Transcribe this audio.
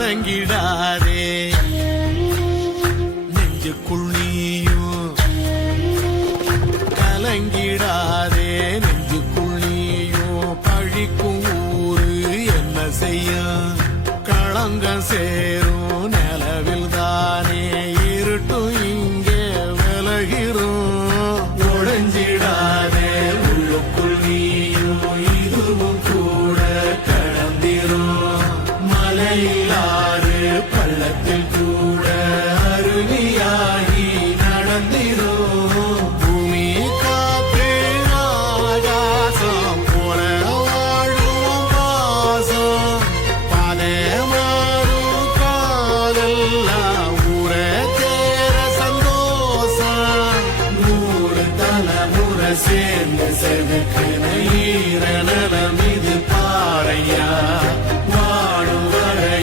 கலங்கிடாதே நெஞ்சுக்குள் நீயும் கலங்கிடாதே நெஞ்சுக்குள் நீயும் பழிக்கும் ஊரு என்ன செய்யும் களங்கம் சேரும் நிலவில் தானே இருட்டும் இங்கே விலகிறோம் உடைஞ்சிடாதே உள்ளுக்குள் நீயும் இதுவும் கூட கடந்திரும் மலையிலாறு பள்ளத்தில்